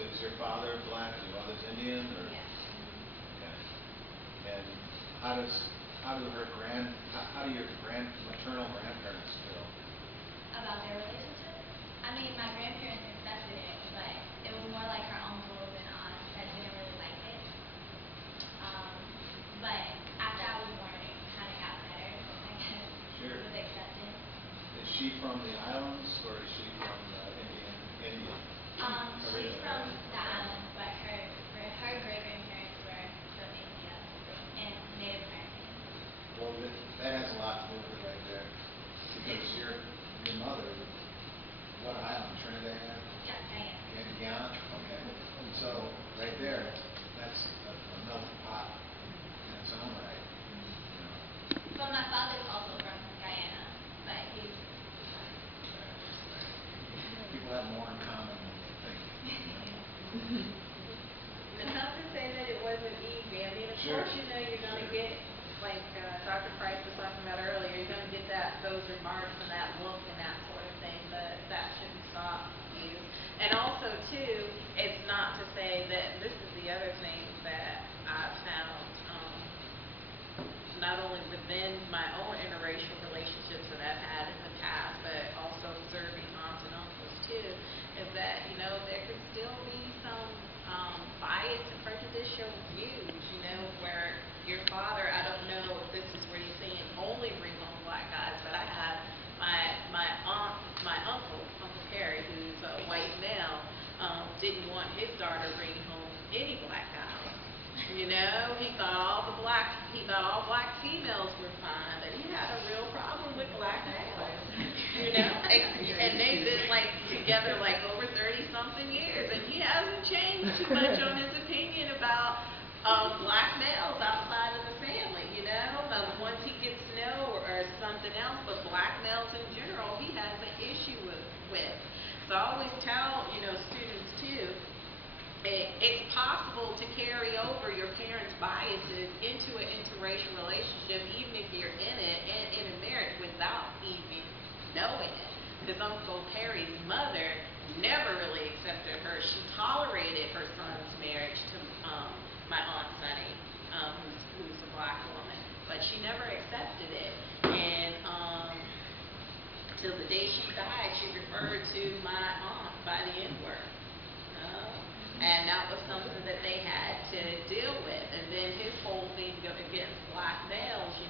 So is your father black and your mother's Indian, or? Yes. Okay. And how do your maternal grandparents feel About their relationship? I mean, my grandparents accepted it, but it was more like her uncles and aunts that didn't really like it. But after I was born, it kind of got better, I guess, Sure. with acceptance. Is she from the islands, or is she from India? She's from the islands, but her great-grandparents were from India and Native American. Well, that has a lot to do with it right there, because your mother, what island, Trinidad? Yeah, Diana. Guyana? Okay. So right there, that's a melting pot in its own right. You know. But my father's also from Guyana, but he's People have more in common than they think. And not to say that it wasn't easy. I mean, of Sure. course, you're going to get, like Dr. Price was talking about earlier, you're going to get those remarks and that look and that sort of thing, but that shouldn't stop you. And also, too, it's not to say that this is the other thing that I've found, not only within my own interracial relationships that I've had in the past, but also observing aunts and uncles too, is that, there could still be some bias and prejudicial views, where your father, I don't know if this is where you're saying only bring home black guys, but I had my uncle Perry, who's a white male, didn't want his daughter bringing home any black guys. He thought all black females were fine, but he had a real problem with black males. And they've been together over 30-something years, and he hasn't changed too much on his opinion about black males outside of the family. The ones he gets to know or something else, but black males in general, he has an issue with. So I always tell students too. It's possible to carry over your parents' biases into an interracial relationship, even if you're in it and in a marriage, without even knowing it. Because Uncle Perry's mother never really accepted her. She tolerated her son's marriage to my Aunt Sunny, who's a black woman, but she never accepted it. And till the day she died, she referred to my aunt by the N-word. And that was something that they had to deal with. And then his whole thing against black males, he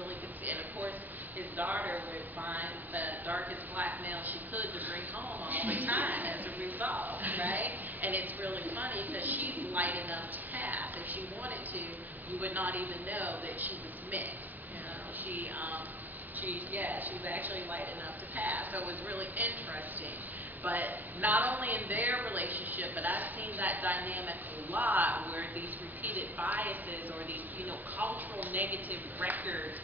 really could see. And of course, his daughter would find the darkest black male she could to bring home all the time as a result, right? And it's really funny because she's light enough to pass. If she wanted to, you would not even know that she was mixed. She was actually light enough to pass. So it was really interesting. But not only in their relationship, but I've seen that dynamic a lot where these repeated biases or these, cultural negative records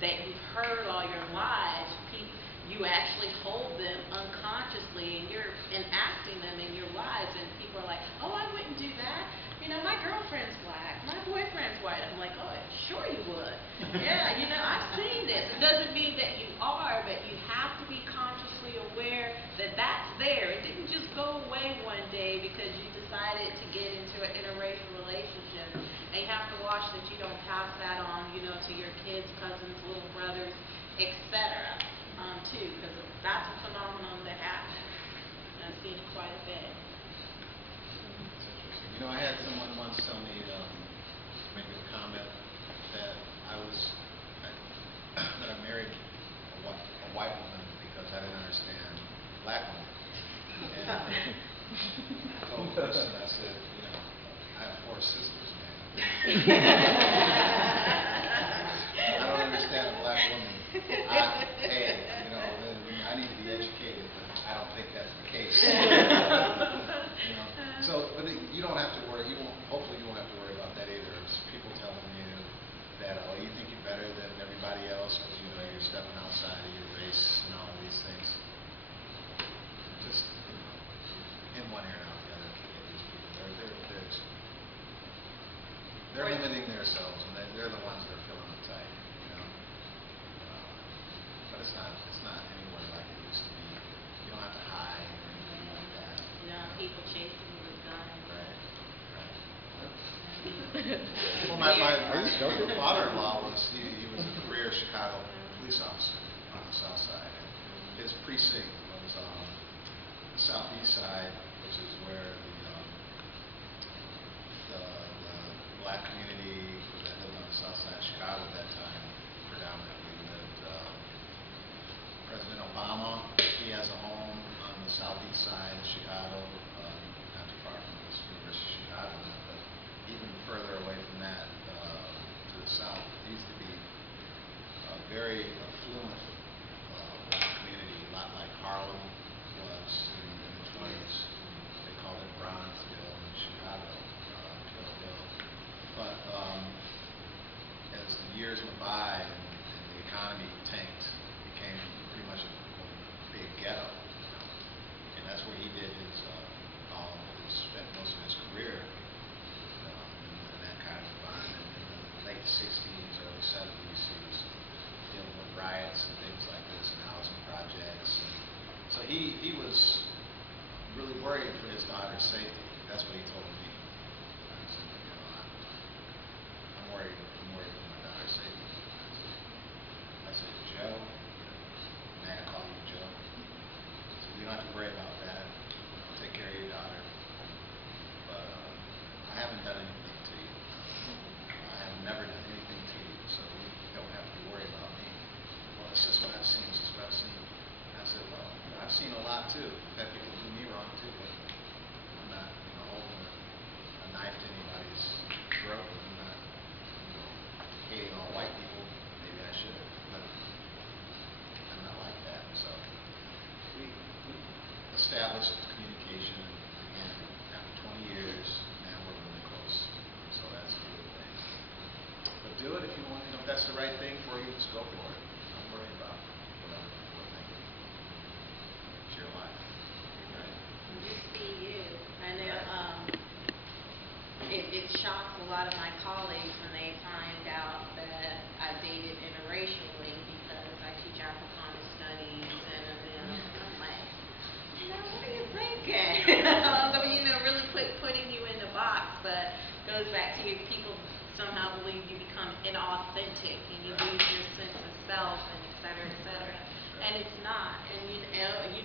that you've heard all your lives, you actually hold them unconsciously and you're enacting them in your lives, and people are like, oh, I wouldn't do that. My girlfriend's black, my boyfriend's white. I'm like, oh, sure you would. Yeah, I've seen this. It doesn't mean that you are, but you have to be consciously aware that that's there. It didn't just go away one day because you decided to get into an interracial relationship. And you have to watch that you don't pass that on, to your kids, cousins, little brothers, etc. Too, because that's a phenomenon that happens. I've seen it quite a bit. I had someone once tell me, make a comment that I married a white woman because I didn't understand black women. And I told the person, I said, I have 4 sisters, man. I don't understand a black woman. I need to be educated, but I don't think that's the case. But you don't have to worry. Hopefully you won't have to worry about that either. It's people telling you that, oh, you think you're better than everybody else because you're stepping outside of your race and all of these things. Just in one ear and out the other. These people, they're limiting themselves, and they're the ones that my father-in-law he was a career Chicago police officer on the south side. His precinct was the southeast side, which is where the black community that lived on the south side of Chicago at that time predominantly lived. President Obama, he has a home on the southeast side of Chicago, not too far from the University of Chicago, but even further away from that, to the south, it used to be a very affluent black community, a lot like Harlem was in the 20s. They called it Bronzeville in Chicago, Pill Hill. But as the years went by and the economy tanked, it became pretty much a big ghetto. And that's where he did spent most of his career in that kind of environment. In the late 60s, early 70s, he was dealing with riots and things like this and housing projects. And so he was really worried for his daughter's safety. That's what he told me. He said, I'm worried for my daughter's safety. I said, Joe, may I call you Joe? I said, you don't have to worry about that. I'll take care of your daughter. But I haven't done anything to you. I have never done anything to you, so you don't have to worry about me. Well, it's just what I've seen. It's just what I've seen. And I said, well, I've seen a lot too. I've had people do me wrong too, but I'm not holding a knife to anybody's throat. I'm not hating all white people. Maybe I should, but I'm not like that. So we established communication again after 20 years. Now we're really close, so that's a good thing. But do it if you want. If that's the right thing for you, just go for it. Don't worry about what other people are thinking. It's your life, right? Just be you. I know it shocks a lot of my colleagues when they find out that I dated interracially because I teach Africana studies and I'm like, what are you thinking? So, really putting you in the box, but goes back to your people somehow believe you become inauthentic and you lose your sense of self and et cetera, et cetera. And it's not. And you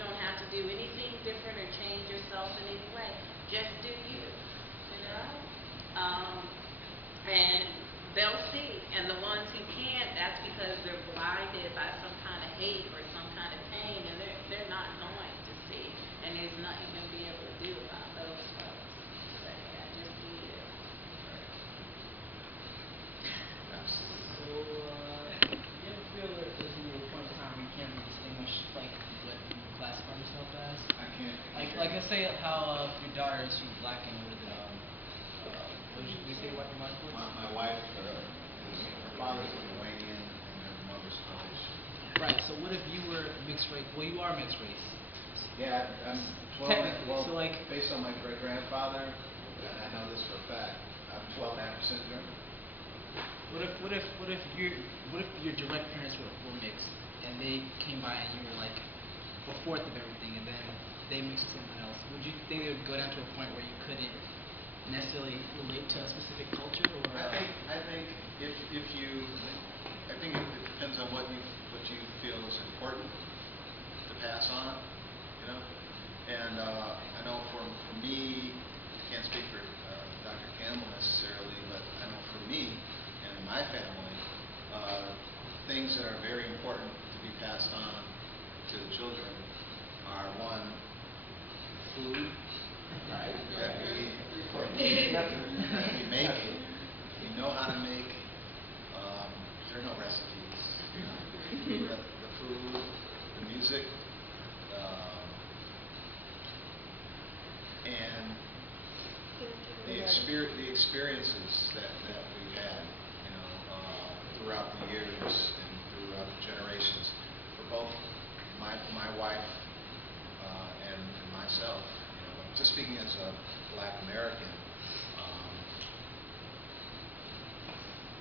don't have to do anything different or change yourself in any way. Just do you. And they'll see. And the ones who can't, that's because they're blinded by some kind of hate or some kind of pain, and they're not going to see. And there's nothing you're going to be able to do about those folks. But yeah, just be you. So, you ever feel that there's going to be a point in time where you can't really distinguish like what you classify yourself as? I can't. Like let's say how your daughter is she's black and what is it? What did you say your wife was? My wife, her father's Lithuanian and her mother's Polish. Right. So what if you were mixed race? Well, you are mixed race. Yeah, I'm 12. Technically, Well, so like based on my great grandfather, and I know this for a fact, I'm 12.5% German. what if your direct parents were mixed and they came by and you were like a fourth of everything and then they mixed with someone else? Would you think it would go down to a point where you couldn't necessarily relate to a specific culture? Or I think it depends on what you feel is important to pass on, And I know for me, I can't speak for Dr. Campbell necessarily, but I know for me and in my family, things that are very important to be passed on to the children are one, food. right. That we make, we know how to make. There are no recipes. The food, the music, and the experiences that we've had, throughout the years and throughout the generations for both my wife and myself. Just speaking as a Black American,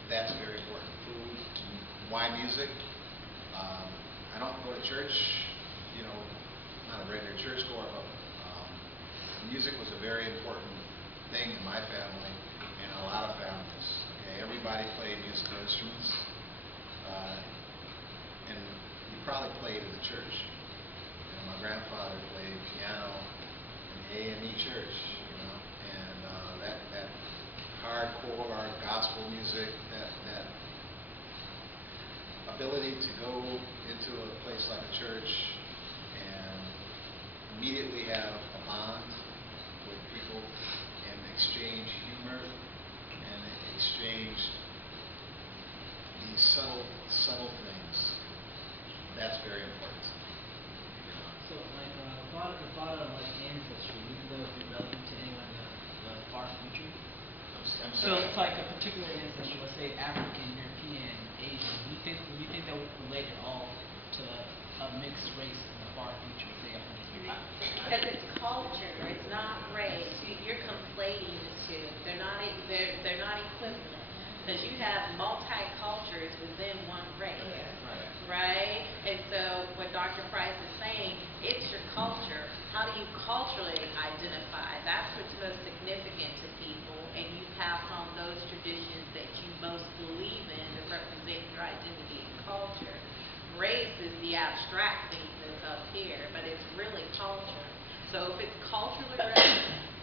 that's very important. Food, why music? I don't go to church, not a regular churchgoer, but music was a very important thing in my family and a lot of families. Okay, everybody played musical instruments, and you probably played in the church. You know, my grandfather played piano in A&E church, you know, and that hardcore gospel music, that ability to go into a place like a church and immediately have a bond with people and exchange humor and exchange these subtle things. That's very important. You know. So, like, the thought of like ancestry, even though it's irrelevant to anyone in the far future. I'm So, sorry. it's like a particular ancestry, let's say African, European, Asian. Do you think that would relate at all to a mixed race in the far future, say 100 years? Because it's culture, it's not race. You're conflating the two. They're not equivalent. Because you have multi-cultures within one race. Right? And so what Dr. Price is saying, it's your culture. How do you culturally identify? That's what's most significant to people, and you pass on those traditions that you most believe in that represent your identity and culture. Race is the abstract thing that's up here, but it's really culture. So if it's culturally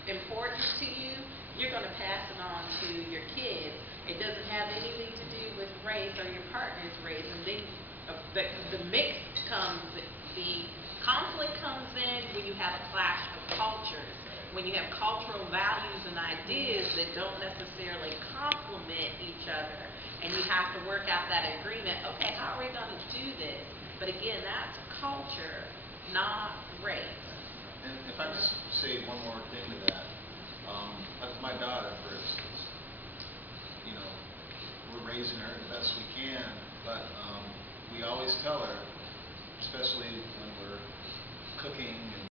important to you, you're going to pass it on to your kids. It doesn't have anything to do with race or your partner's race. And then the mix comes, the conflict comes in when you have a clash of cultures, when you have cultural values and ideas that don't necessarily complement each other. And you have to work out that agreement. Okay, how are we going to do this? But again, that's culture, not race. And if I just say one more thing to that, like with my daughter, for instance, you know, we're raising her the best we can, but we always tell her, especially when we're cooking and